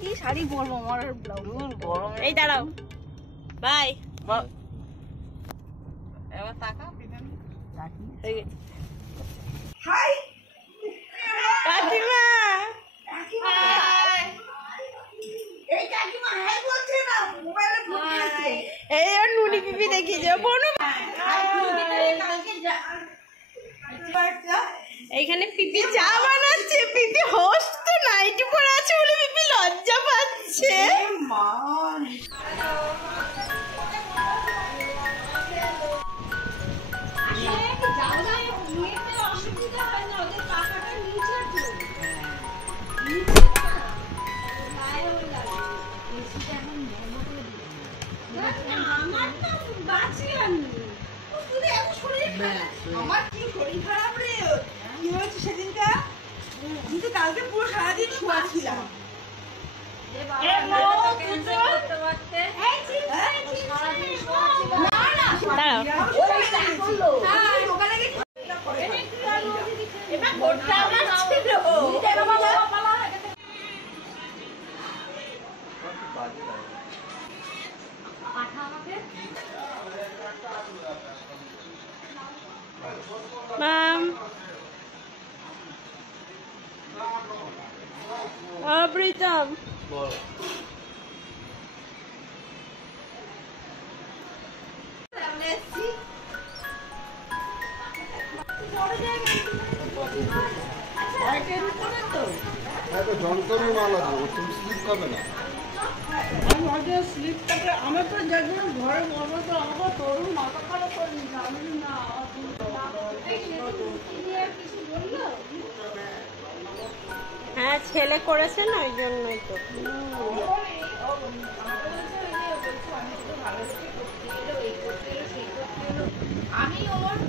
কি শাড়ি পরবো আমার ব্লাউজ গরম। এই দাঁড়াও, বাই। এবার টাকা পেবেন হাই কাকিমা। এই কাকিমা হাই বলছে না, মোবাইলে ফটো আছে। এই আর নুনি পিপি দেখি যে বোন। এইখানে পিপি চা বানাচ্ছে। পিপি হোস্ট তো নাইটি পরে আছে বলে পিপি লজ্জা পাচ্ছে। মা আমার কি শরীর খারাপ রে। কি হয়েছে সেদিনটা? কিন্তু কালকে পুরো সারাদিন শোয়া ছিলাম। Mom. Pritam. যন্ত্রণের মাল আছে, তুমি স্লিপ খাবে না। আমার তো দেখবেন ঘরে বলবো তো আমাকে তরুণ মাথা খারাপ করে নিচ্ছে। আমি না হ্যাঁ, ছেলে করেছে না, ওই জন্যই তো। আমি ওর